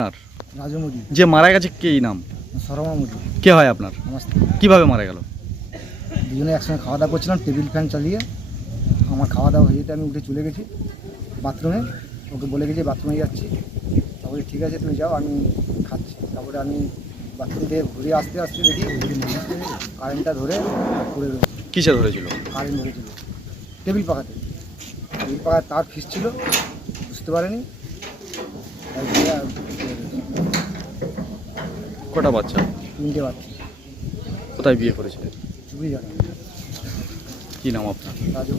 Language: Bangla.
আপনার? রাজু মুদি যে মারা গেছে কে নাম? সরমা মুদি কে হয় আপনার? আমার স্ত্রী। কীভাবে মারা গেল? দুজনে একসঙ্গে খাওয়া দাওয়া করছিলাম টেবিল ফ্যান চালিয়ে। আমার খাওয়া দাওয়া হয়ে যেতে আমি উঠে চলে গেছি বাথরুমে। ওকে বলে গেছি বাথরুমে যাচ্ছি। তারপরে ঠিক আছে তুমি যাও আমি খাচ্ছি। তারপরে আমি বাথরুম থেকে ঘুরে আসতে আসতে দেখি কারেন্টটা ধরে পড়ে রয়েছে কিসে ধরেছিল? কারেন্ট ধরেছিল। টেবিল পাখাতে টেবিল পাখায় তার ফিস ছিল বুঝতে পারেনি তাই দিয়ে আর পড়ে রয়েছে। কটা বাচ্চা? তিনটে বাচ্চা। কোথায় বিয়ে করেছিলেন? জানা কি নাম আপনার? রাজু।